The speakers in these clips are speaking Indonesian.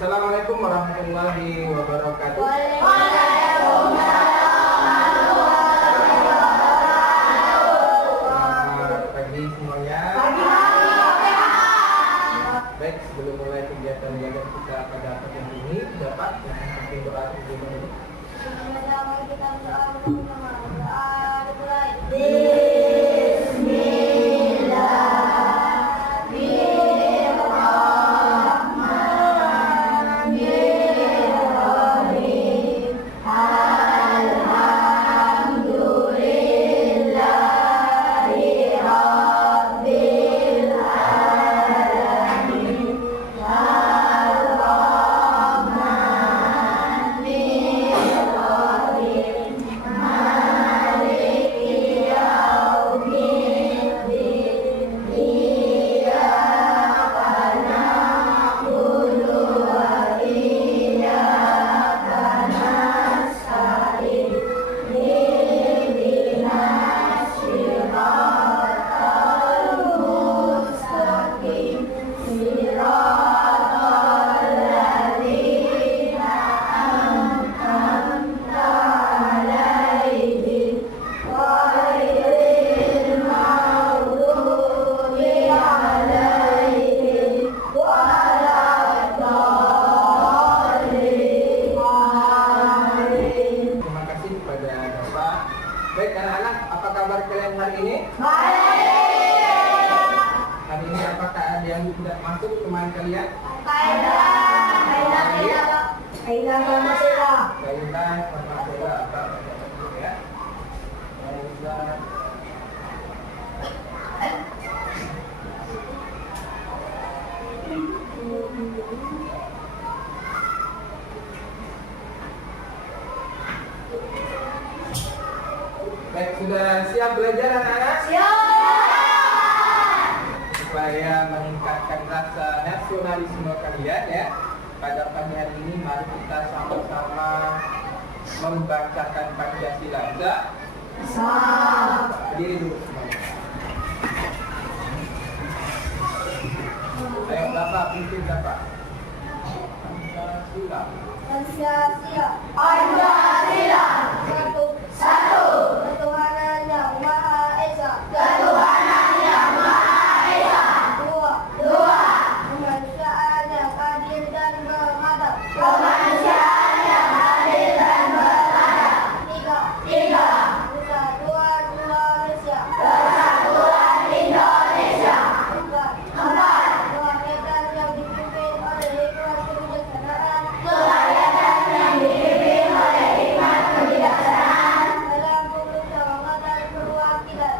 Assalamualaikum warahmatullahi wabarakatuh. Selamat pagi semuanya. Baik, sebelum mulai kegiatan belajar kita pada pagi ini, Bapak yang mungkin doa dulu ini. Baik anak-anak, apa kabar kalian hari ini? Baik. Hari ini apakah ada yang tidak masuk teman kalian? Kailan sama sila. Apa ya? Baik, sudah siap belajar anak-anak? Siap! Supaya meningkatkan rasa nasionalisme kalian ya, pada pagi hari ini mari kita sama-sama membacakan Pancasila. Bisa? Bisa! Berdiri dulu semuanya. Ayo Bapak, pimpin Bapak. Pancasila. Pancasila. Pancasila. Satu. Ketuhanan yang Maha Esa. Ketuhanan yang Maha Esa. Dua. Kemanusiaan yang adil dan beradab. Kemanusiaan yang adil dan beradab. Tiga. Persatuan Indonesia. Persatuan Indonesia. Empat. Kerakyatan yang dipimpin oleh hikmat kebijaksanaan. Kerakyatan yang dipimpin oleh hikmat kebijaksanaan. Dalam permusyawaratan perwakilan.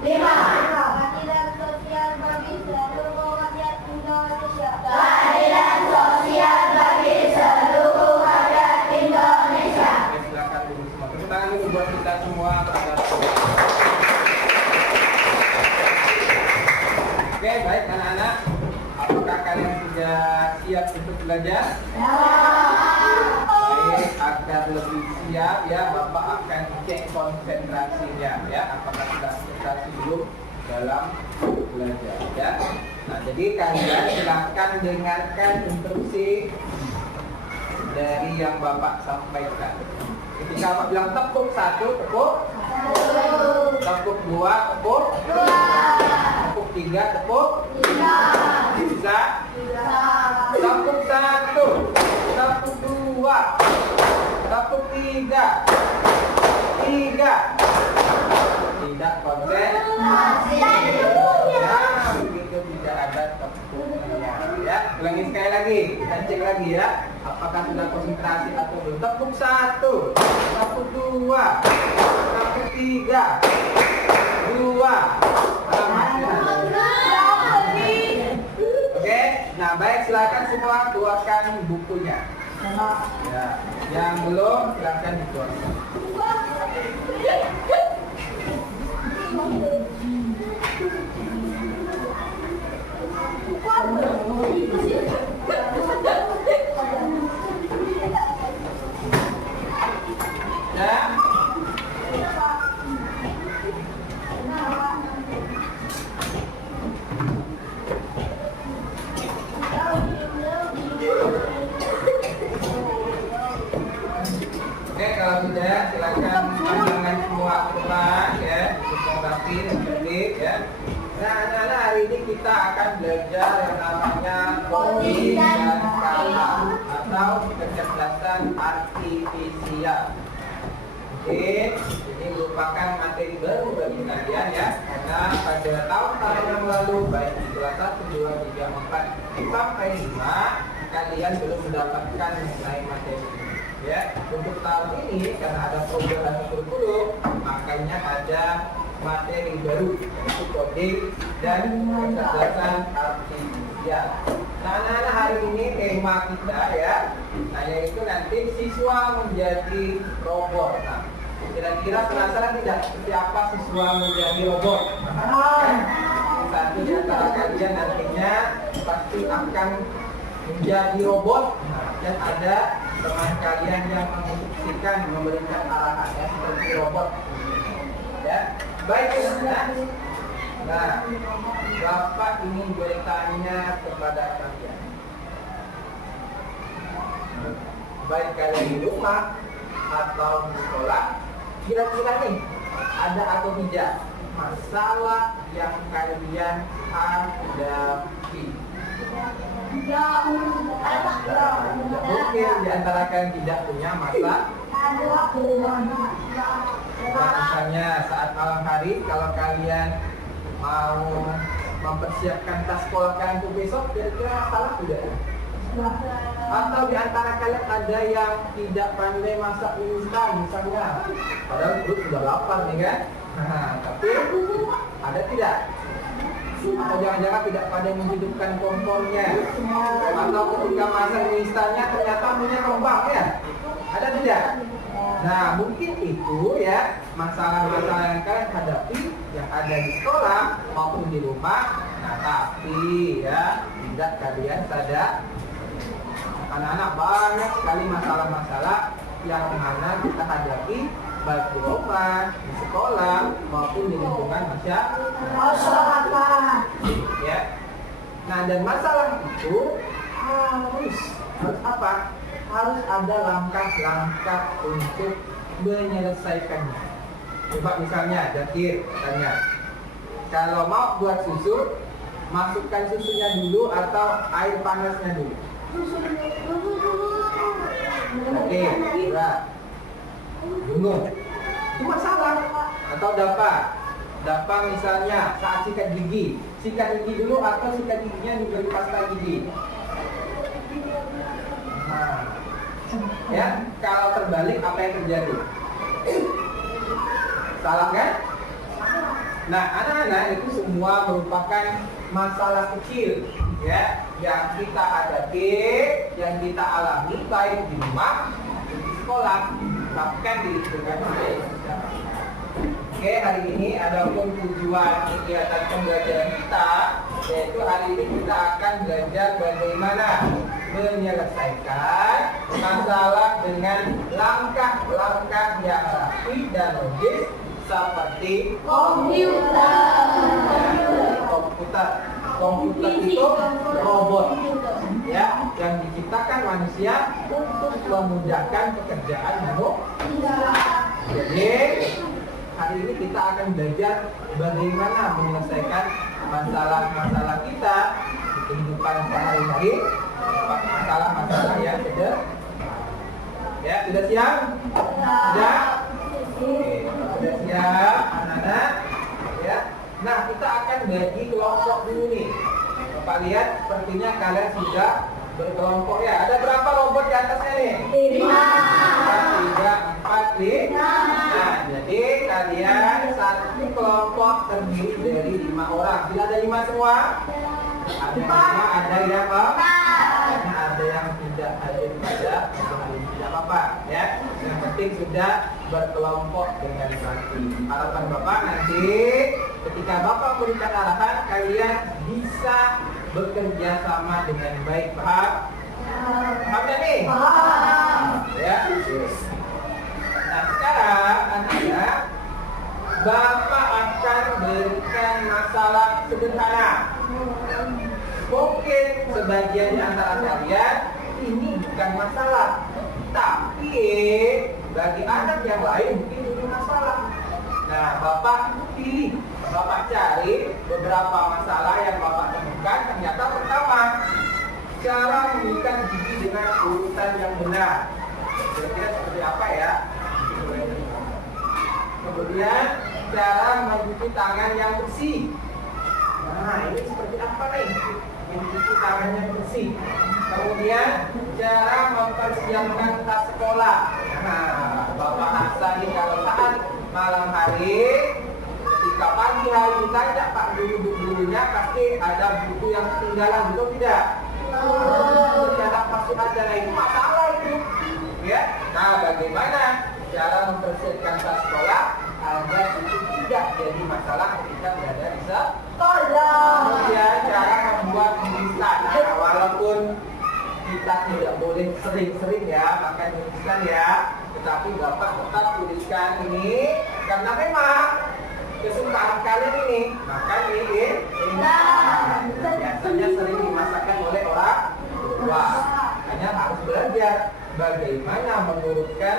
Lima. Keadilan sosial bagi seluruh rakyat Indonesia. Keadilan sosial bagi seluruh rakyat Indonesia. Baik, silakan dulu semua. Tepuk tangan dulu buat kita semua. Oke, baik anak-anak. Apakah kalian sudah siap untuk belajar? Baik, agar lebih siap ya, Bapak akan cek konsentrasinya ya. Apakah sudah konsentrasi dulu dalam belajar ya. Nah, jadi kalian silahkan dengarkan instruksi dari yang Bapak sampaikan. Ketika Bapak bilang tepuk satu, tepuk. Tepuk dua, tepuk. Tepuk tiga, tepuk. Bisa? Tepuk satu, tepuk dua, tepuk tiga. Tidak konsen. Ya, begitu tidak ada tepuknya ya. Ulangi sekali lagi, kita cek lagi ya. Apakah sudah konsentrasi atau belum? Tepuk satu, tepuk dua, tepuk tiga, dua. Oke, nah baik, silakan semua keluarkan bukunya. Ya, yang belum silakan dikeluarkan. Ya. 4 sampai 5 kalian belum mendapatkan nilai materi. Ya, untuk tahun ini karena ada perubahan kurikulum, makanya ada materi baru yaitu coding dan kecerdasan artifisial. Nah, anak-anak hari ini tema kita ya, nah yaitu nanti siswa menjadi robot. Nah, kira-kira penasaran tidak seperti apa siswa menjadi robot? Satu di antara kalian nantinya pasti akan menjadi robot, dan ada teman kalian yang menginstruksikan, memberikan arahan ya, seperti robot. Ya, baik ya. Nah, Bapak ingin bertanya kepada kalian. Baik kalian di rumah atau di sekolah, kira-kira nih ada atau tidak masalah yang kalian hadapi? Mungkin di antara kalian tidak punya masalah. Misalnya saat malam hari kalau kalian mau mempersiapkan tas sekolah kalian untuk besok, kira-kira masalah tidak? Atau di antara kalian ada yang tidak pandai masak mie instan misalnya, padahal perut sudah lapar nih kan? Nah, tapi ada tidak? Atau jangan-jangan tidak pandai menghidupkan kompornya, atau ketika masak mie instannya ternyata minyak rombak ya? Ada tidak? Nah, mungkin itu ya masalah-masalah yang kalian hadapi yang ada di sekolah maupun di rumah. Nah, tapi ya tidak kalian sadar, anak-anak banyak sekali masalah-masalah yang mana kita hadapi baik di rumah, di sekolah maupun di lingkungan masyarakat. Ya. Nah, dan masalah itu harus apa? Harus ada langkah-langkah untuk menyelesaikannya. Coba misalnya, Jakir tanya, kalau mau buat susu, masukkan susunya dulu atau air panasnya dulu? Oke, kira bingung. Itu masalah. Atau Dapa misalnya saat sikat gigi dulu atau sikat giginya diberi pasta gigi? Nah, ya, kalau terbalik apa yang terjadi? Salah kan? Nah, anak-anak itu semua merupakan masalah kecil ya yang kita hadapi, yang kita alami baik di rumah, di sekolah, bahkan di lingkungan sosial. Oke, hari ini adapun tujuan kegiatan pembelajaran kita, yaitu hari ini kita akan belajar bagaimana menyelesaikan masalah dengan langkah-langkah yang rapi dan logis seperti komputer itu robot ya yang diciptakan manusia untuk memudahkan pekerjaan manusia. Jadi hari ini kita akan belajar bagaimana menyelesaikan masalah-masalah kita di kehidupan sehari-hari, masalah-masalah yang sudah siap? Sudah? Oke, sudah siap anak-anak ya. Nah, kita akan bagi kelompok dulu nih. Bapak lihat sepertinya kalian sudah berkelompok ya. Ada berapa robot di atasnya nih? 5. 3, 4, 5. Nah, jadi kalian satu kelompok terdiri dari 5 orang. Bila ada 5 semua? Ada yang 5, ada yang ada yang tidak, tidak apa-apa ya. Yang penting sudah berkelompok dengan rapi. Harapan Bapak nanti ketika Bapak memberikan arahan, kalian bisa bekerja sama dengan baik. Paham? Paham ya nih? Ya. Nah, sekarang anak-anak, Bapak akan berikan masalah sederhana. Mungkin sebagian di antara kalian ini bukan masalah, tapi bagi anak yang lain mungkin itu masalah. Nah, Bapak pilih, Bapak cari beberapa masalah yang Bapak temukan. Ternyata pertama, cara menyikat gigi dengan urutan yang benar. Kira-kira seperti apa ya? Kemudian, cara mencuci tangan yang bersih. Nah, ini seperti apa nih? mencuci tangannya bersih. Kemudian cara mempersiapkan tas sekolah. Nah, Bapak Hasan ini kalau saat malam hari, ketika pagi hari ditanya Pak guru-gurunya pasti ada buku yang ketinggalan, betul tidak? Tidak pasti ada, nah itu masalah itu. Ya, nah bagaimana cara mempersiapkan tas sekolah agar itu tidak jadi masalah ketika berada di sekolah? Kemudian cara membuat tulisan. Nah, walaupun kita tidak boleh sering-sering ya makan tulisan ya, tetapi Bapak tetap tuliskan ini karena memang kesukaan kalian ini. Maka ini biasanya sering dimasakkan oleh orang tua. Hanya harus belajar bagaimana mengurutkan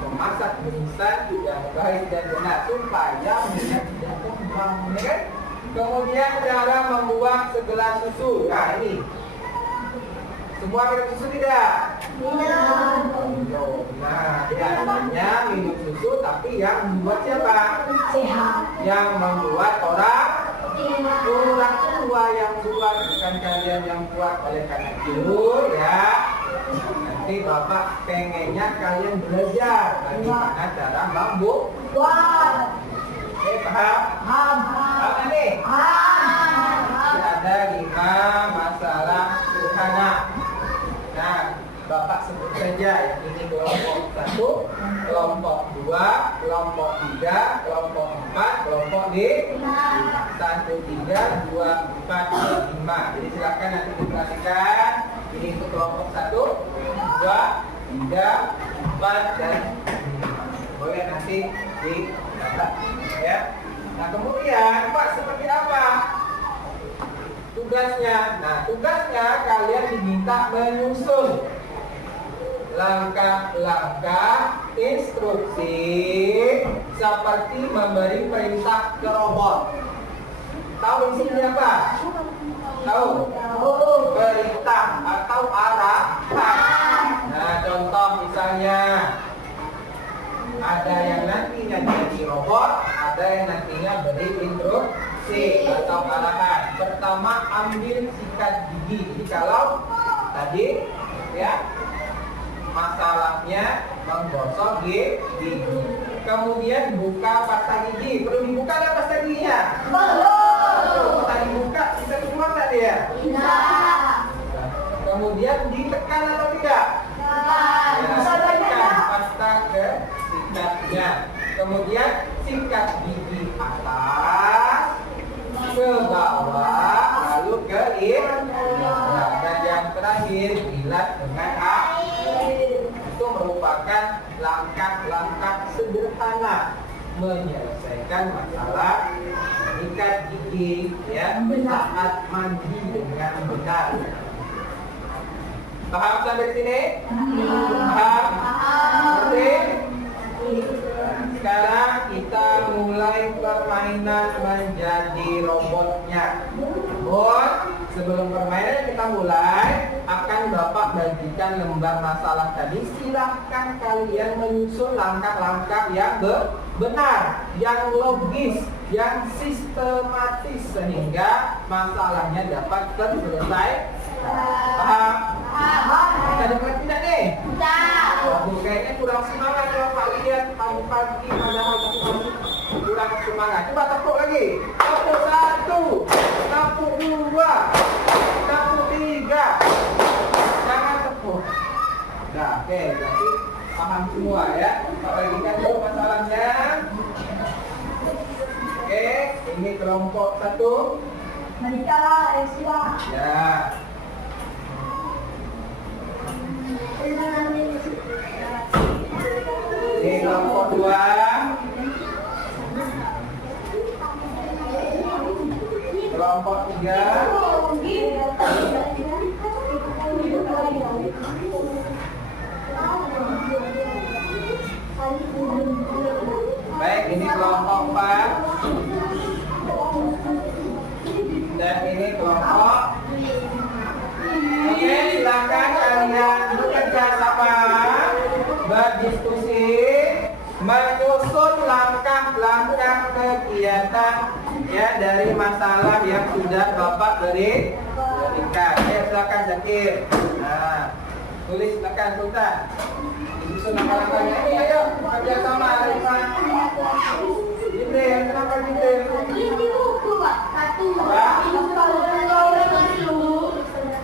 memasak tulisan yang baik dan benar supaya tidak kembang, ya kan? Kemudian cara membuat segelas susu. Nah ini semua minum susu tidak? Nah, biasanya minum susu tapi yang membuat siapa? Sehat. Yang membuat orang tua yang buat, bukan kalian yang buat. Oleh karena itu ya, nanti Bapak pengennya kalian belajar bagaimana cara membuat. Paham? Apa nih? Ada 5 masalah sederhana. Nah, Bapak sebut saja yang ini kelompok 1, kelompok 2, kelompok 3, kelompok 4, kelompok D 1, 3, 2, 4, 5. Jadi silakan nanti diperhatikan. Ini untuk kelompok 1, 2, 3, 4 dan 5. Boleh nanti dicatat ya. Nah, kemudian Pak seperti apa tugasnya? Nah, tugasnya kalian diminta menyusun langkah-langkah instruksi seperti memberi perintah ke robot. Tahu instruksi apa? Tahu? Perintah atau arahan. Nah, contoh misalnya ada yang nantinya jadi robot, ada yang nantinya beri instruksi atau arahan. Pertama, ambil sikat gigi. Jadi kalau tadi ya masalahnya menggosok gigi, kemudian buka pasta gigi. Perlu dibuka nggak pasta giginya? Kalau tadi buka bisa keluar nggak dia? Kemudian ditekan atau tidak? Tekan pasta ke sikatnya. Kemudian sikat gigi atas ke bawah, lalu ke dan yang terakhir bilas dengan air. Itu merupakan langkah-langkah sederhana menyelesaikan masalah sikat gigi ya saat mandi dengan benar. Paham sampai sini? Paham? Oke. Sekarang kita mulai permainan menjadi robotnya. Sebelum permainan kita mulai, akan Bapak bagikan lembar masalah tadi. Silahkan kalian menyusun langkah-langkah yang benar, yang logis, yang sistematis sehingga masalahnya dapat terselesai. Paham? Kita dapat tidak nih? Waduh, kayaknya kurang semangat kalau Pak lihat pagi-pagi padahal masih kurang semangat. Coba tepuk lagi. Tepuk 1, tepuk 2, tepuk 3. Jangan tepuk. Nah, oke, berarti paham semua ya. Pak bagikan dulu masalahnya. Oke, ini kelompok 1. Ya. Ini kelompok 2. Kelompok 3. Baik, ini kelompok 4. Dan ini kelompok. Oke, silakan kalian bekerja sama, berdiskusi, menyusun langkah-langkah kegiatan ya dari masalah yang sudah Bapak berikan. Ayo silakan Zakir. Nah, tulis silakan Sultan. Disusun langkah-langkahnya. Ini ayo kerja sama Arifan. Jibril, kenapa Jibril? Ini buku Pak. Satu.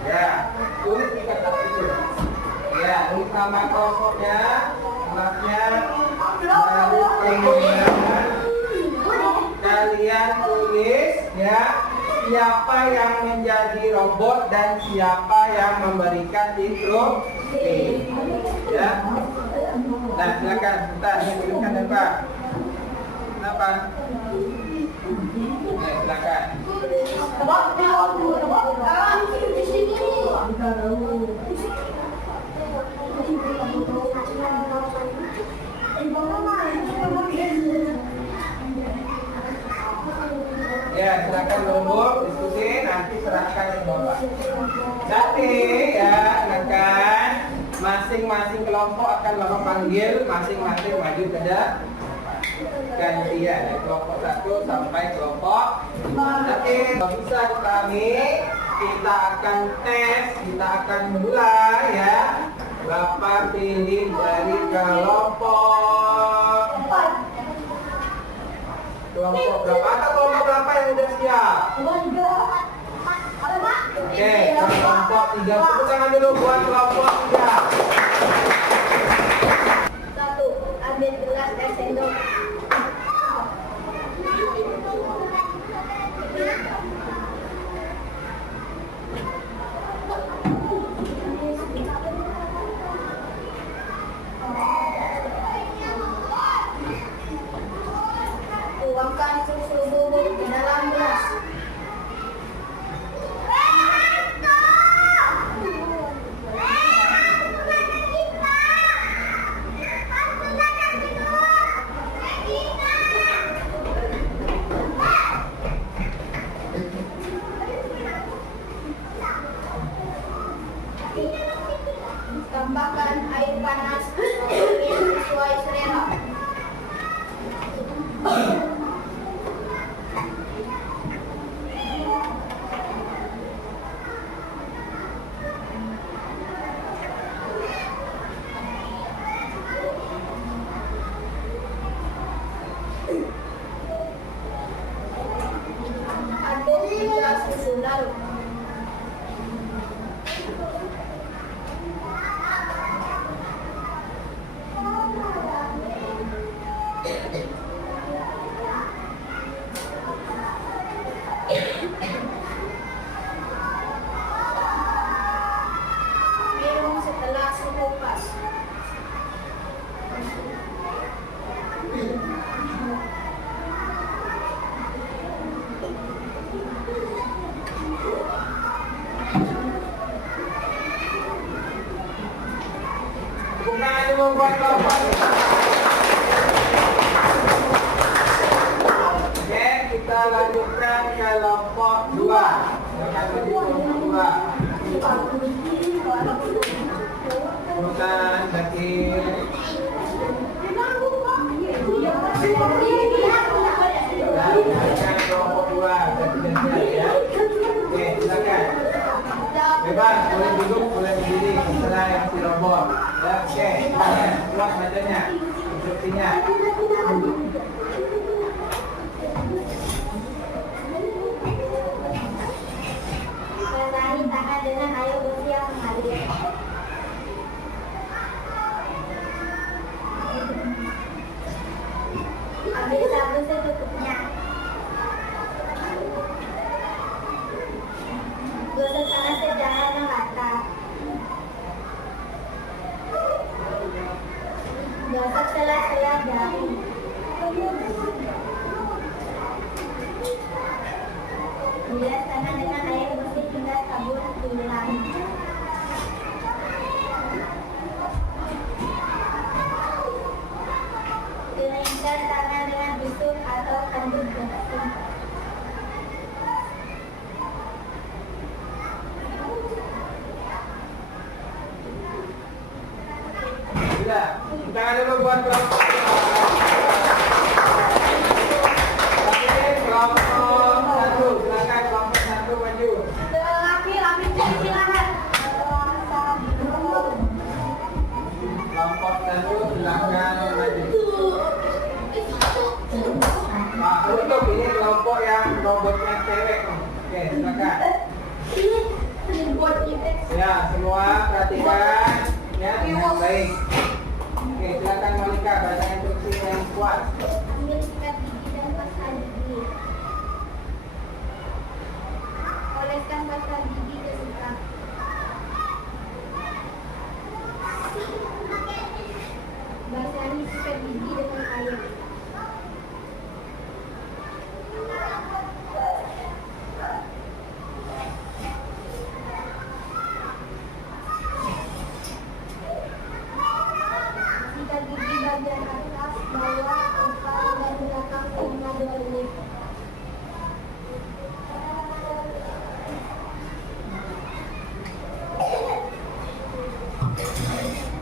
Ya, tulis di kertas itu. Ya, tulis nama kelompoknya, kelasnya, lalu kemudian kalian tulis ya siapa yang menjadi robot dan siapa yang memberikan instruksi. Ya. Nah, silakan, bentar, tuliskan dan Pak. Kenapa? Nah, silakan. Ya, silakan nombor diskusi nanti serahkan ke Bapak. Nanti ya, silakan masing-masing kelompok akan Bapak panggil masing-masing maju ke depan. Gantian dari kelompok 1 sampai kelompok 5. Oke, kalau bisa dipahami, kita akan tes, kita akan mulai ya. Bapak pilih dari kelompok berapa atau kelompok berapa yang udah siap? Oke, kelompok 3. Tepuk tangan dulu buat kelompok 3. 1. Ambil gelas dan sendok. Tuangkan susu bubuk ke dalam gelas. Tambahkan air panas yang sesuai selera. Aduk hingga susu larut. Minum setelah suhu pas. Bukan membuat kelompok. Oke, kita lanjutkan ke kelompok 2. Silakan maju kelompok 2. Sultan, Zakir. Silakan kelompok 2. Ganti-gantian ya. Oke, silakan. Bebas, boleh duduk, boleh berdiri, terserah yang si robot. Ya, oke, buat bacanya, instruksinya. Basahi tangan dengan air bersih yang mengalir. Ambil sabun secukupnya. Gosok tangan sejangan merata. Gosok sela-sela jari. Bilas tangan dengan air bersih hingga sabun hilang. Keringkan tangan dengan tisu atau handuk bersih. Sudah, kita ada buat kelompok. Oke, kelompok Untuk ini kelompok yang robotnya cewek. Oke, silakan. Ya, semua perhatikan ya dengan baik. Oke, silakan Monica baca instruksi yang kuat. Ambil sikat gigi dan pasta gigi. Oleskan pasta gigi ke sikat. Basahi sikat gigi dengan air. Sikat gigi bagian atas, bawah, depan, dan belakang selama 2 menit.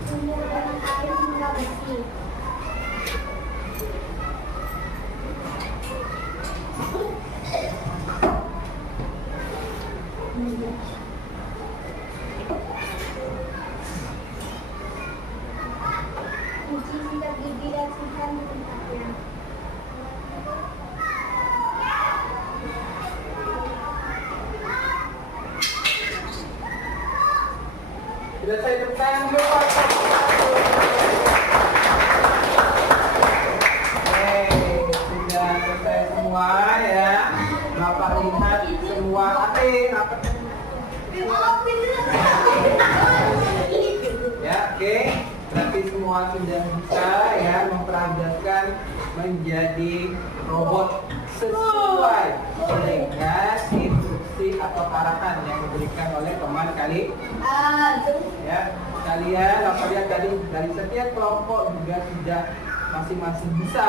Sumur dengan air hingga bersih. Cuci sikat gigi dan simpan di tempatnya. Sudah saya tekan dulu. Sudah selesai semua ya. Bapak lihat semua. Apa? Ya, oke. Berarti semua sudah bisa ya memperagakan menjadi robot sesuai dengan instruksi atau arahan yang diberikan oleh teman kali. Ya, kalian apa lihat tadi dari setiap kelompok juga sudah masing-masing bisa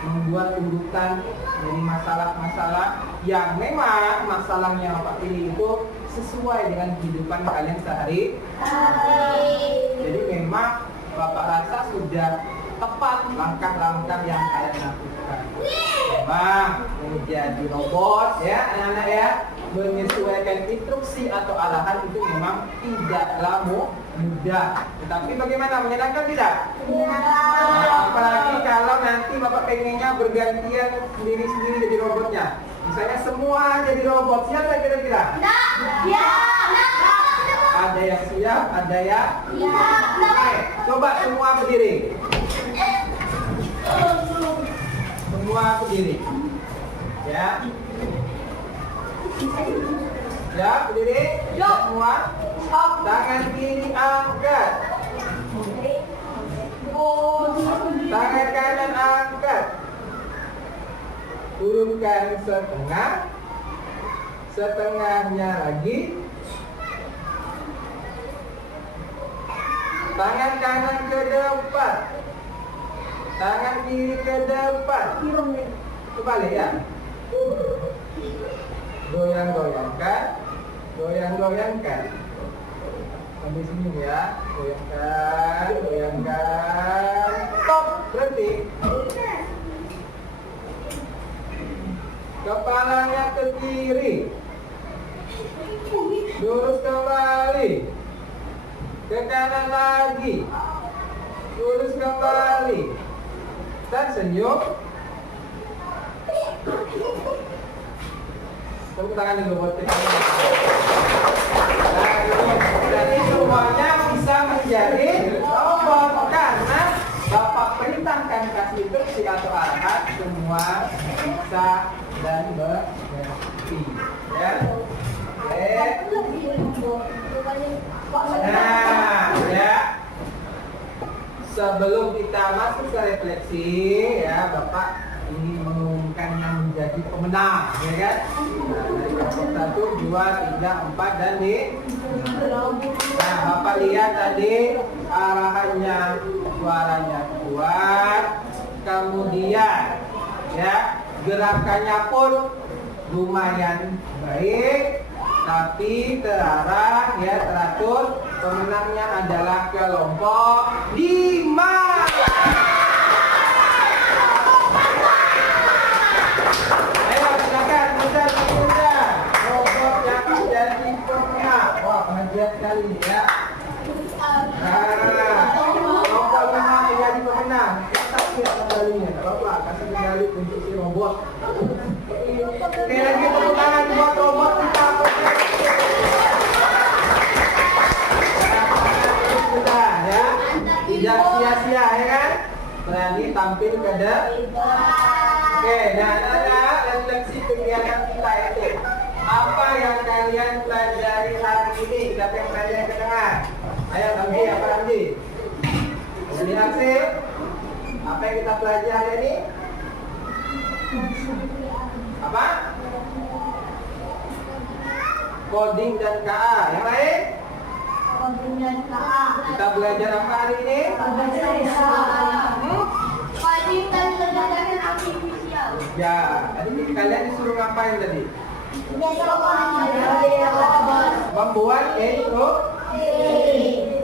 membuat urutan dari masalah-masalah yang memang masalahnya Bapak pilih itu sesuai dengan kehidupan kalian sehari. Jadi memang Bapak rasa sudah tepat langkah-langkah yang kalian lakukan. Memang menjadi robot ya anak-anak ya, menyesuaikan instruksi atau arahan itu memang tidaklah mudah. Tetapi bagaimana, menyenangkan tidak? Nah, apalagi kalau nanti Bapak pengennya bergantian sendiri-sendiri jadi robotnya. Misalnya semua jadi robot, siapa kira-kira? Ada yang siap, ada yang Oke, coba semua berdiri. Semua berdiri. Ya. Ya, berdiri. Semua. Tangan kiri angkat. Tangan kanan angkat. Turunkan setengah. Setengahnya lagi. Tangan kanan ke depan. Tangan kiri ke depan. Kembali ya. Goyang-goyangkan. Goyang-goyangkan. Sampai sini ya. Goyangkan. Goyangkan. Stop. Berhenti. Kepalanya ke kiri. Lurus kembali. Ke kanan lagi. Lurus kembali. Dan senyum. Tepuk tangan dulu buat kita. Nah, jadi semuanya bisa menjadi robot karena Bapak perintahkan kasih instruksi atau arahan, semua bisa dan mengerti. Ya. Nah, ya. Sebelum kita masuk ke refleksi, ya Bapak ingin mengumumkan yang menjadi pemenang, ya kan? Nah, dari kelompok 1, 2, 3, 4 dan di. Nah, Bapak lihat tadi arahannya, suaranya kuat, kemudian ya gerakannya pun lumayan baik, tapi terarah ya teratur. Pemenangnya adalah kelompok 5. Ayo silakan muda. Robot yang jadi pemenang. Wah, pengajian sekali ya. Nah, kelompok 5 menjadi pemenang. Kita lihat medalinya. Bapak kasih medali untuk si robot. Oke, lagi tepuk tangan buat robot kita. Sudah ya, tidak sia-sia ya kan? Berani tampil ke depan. Oke, nah anak-anak, refleksi kegiatan kita itu. Apa yang kalian pelajari hari ini? Siapa yang pelajari ke tengah? Ayo Ramji, apa Ramji? Jadi hasil apa yang kita pelajari hari ini? Apa? Coding dan KA. Yang lain? Coding dan KA. Kita belajar apa hari ini? Coding dan kecerdasan artifisial. Ya, tadi kalian disuruh ngapain tadi? Membuat instruksi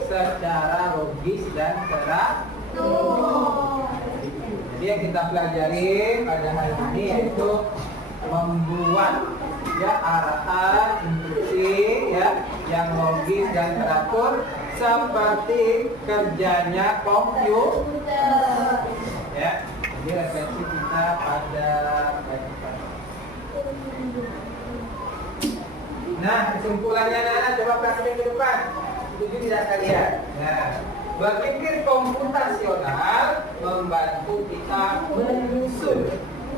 secara logis dan teratur. Jadi yang kita pelajari pada hari ini yaitu membuat ya arahan instruksi ya yang logis dan teratur seperti kerjanya komputer. Ya, ini refleksi kita pada pagi. Nah, kesimpulannya anak-anak coba praktek ke depan. Setuju tidak kalian? Nah, berpikir komputasional membantu kita menyusun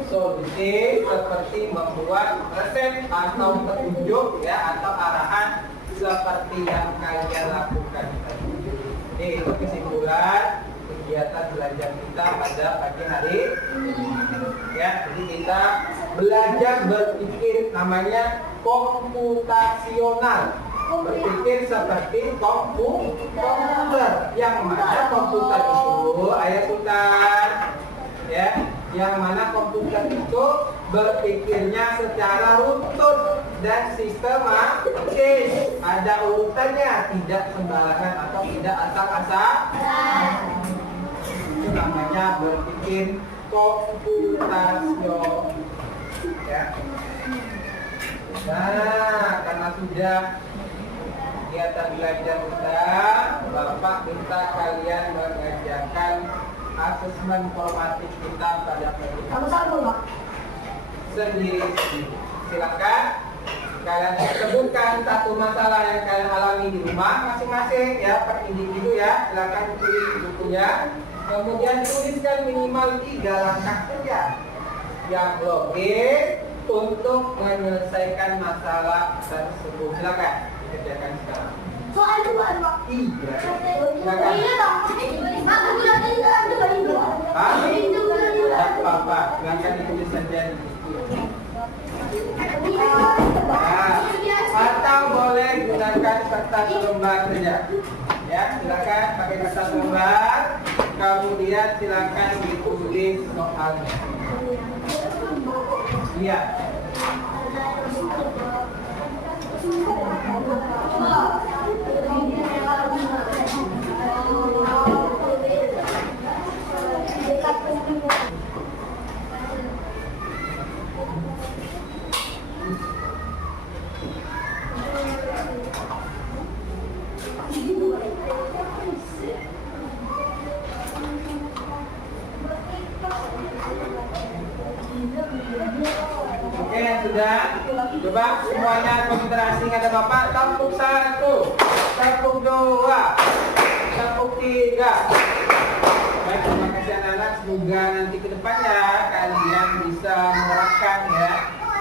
solusi seperti membuat resep atau petunjuk ya atau arahan seperti yang kalian lakukan tadi. Jadi itu kesimpulan kegiatan belajar kita pada pagi hari. Ya, jadi kita belajar berpikir namanya komputasional. Berpikir seperti komputer. Yang mana komputer itu, Ayah Sultan, ya, yang mana komputer itu berpikirnya secara runtut dan sistematis. Ada urutannya, tidak sembarangan atau tidak asal-asalan. Itu namanya berpikir komputasional. Ya. Nah, karena sudah kegiatan belajar kita, Bapak minta kalian mengerjakan asesmen formatif kita pada pagi sendiri. Silakan kalian sebutkan satu masalah yang kalian alami di rumah masing-masing ya per individu ya. Silakan tulis di bukunya. Kemudian tuliskan minimal 3 langkah kerja yang logis untuk menyelesaikan masalah tersebut. Silakan kerjakan sekarang. Soal dua, Pak. Iya. Silakan. Iya, Pak. Aku bilang tadi kan ada bagi dua. Hah? Itu bulan dua. Tak apa-apa. Silakan ditulis saja di buku. Nah, atau boleh gunakan kertas lembar saja. Ya, silakan pakai kertas lembar. Kemudian silakan ditulis soalnya. Iya. Oke, sudah. Coba semuanya konsentrasi ada Bapak. Tepuk 1, tepuk 2, tepuk 3. Baik, terima kasih anak-anak. Semoga nanti ke depannya kalian bisa menerapkan ya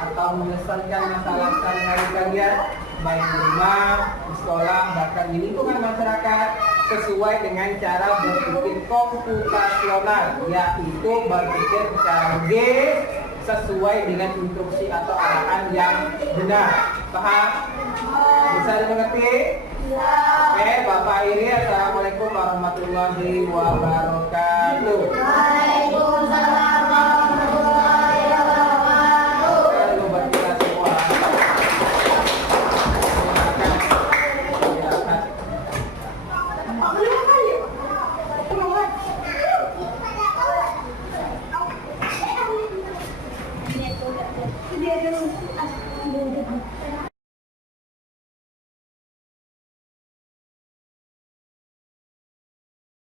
atau menyelesaikan masalah sehari-hari kalian baik di rumah, di sekolah, bahkan di lingkungan masyarakat sesuai dengan cara berpikir komputasional, yaitu berpikir secara logis sesuai dengan instruksi atau arahan yang benar. Paham? Bisa dimengerti? Oke, Bapak Iri, assalamualaikum warahmatullahi wabarakatuh. Waalaikumsalam warahmatullahi wabarakatuh. Lalu berkira semua. Silakan. Silakan.